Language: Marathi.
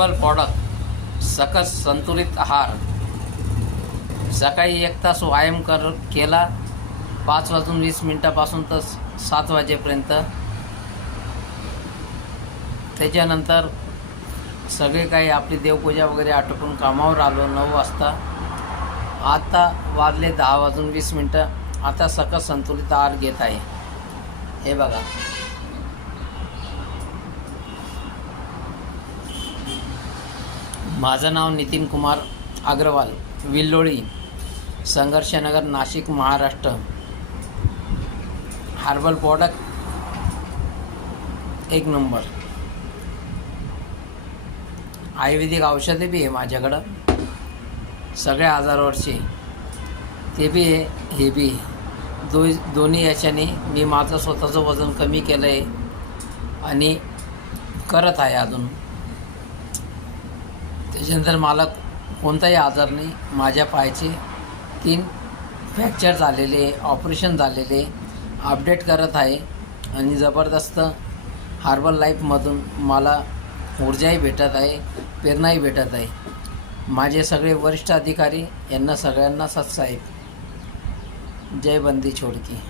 हर्बल प्रॉडक्ट सकस संतुलित आहार. सकाळी एक तास व्यायाम कर केला. पाच वाजून वीस मिनटापासून तर सात वाजेपर्यंत. त्याच्यानंतर सगळे काही आपली देवपूजा वगैरे आटोपून कामावर आलो नऊ वाजता. आता वाजले दहा वाजून वीस मिनटं. आता सकस संतुलित आहार घेत आहे. हे बघा. माझं नाव नितीन कुमार अग्रवाल विल्लोळी संघर्षनगर नाशिक महाराष्ट्र. हार्बल प्रॉडक्ट एक नंबर आयुर्वेदिक औषधे बी आहे माझ्याकडं. सगळ्या आजारावरची. ते बी आहे हे बी आहे. दो दोन्ही याच्याने मी माझं स्वतःचं वजन कमी केलं आहे आणि करत आहे अजून. त्याच्यानंतर मला कोणताही आजार नाही. माझ्या पायाचे तीन फ्रॅक्चर झालेले ऑपरेशन झालेले अपडेट करत आहे. आणि जबरदस्त हार्बल लाईफमधून मला ऊर्जाही भेटत आहे प्रेरणाही भेटत आहे. माझे सगळे वरिष्ठ अधिकारी यांना सगळ्यांना सत्साहेब जय बंदी छोडकी.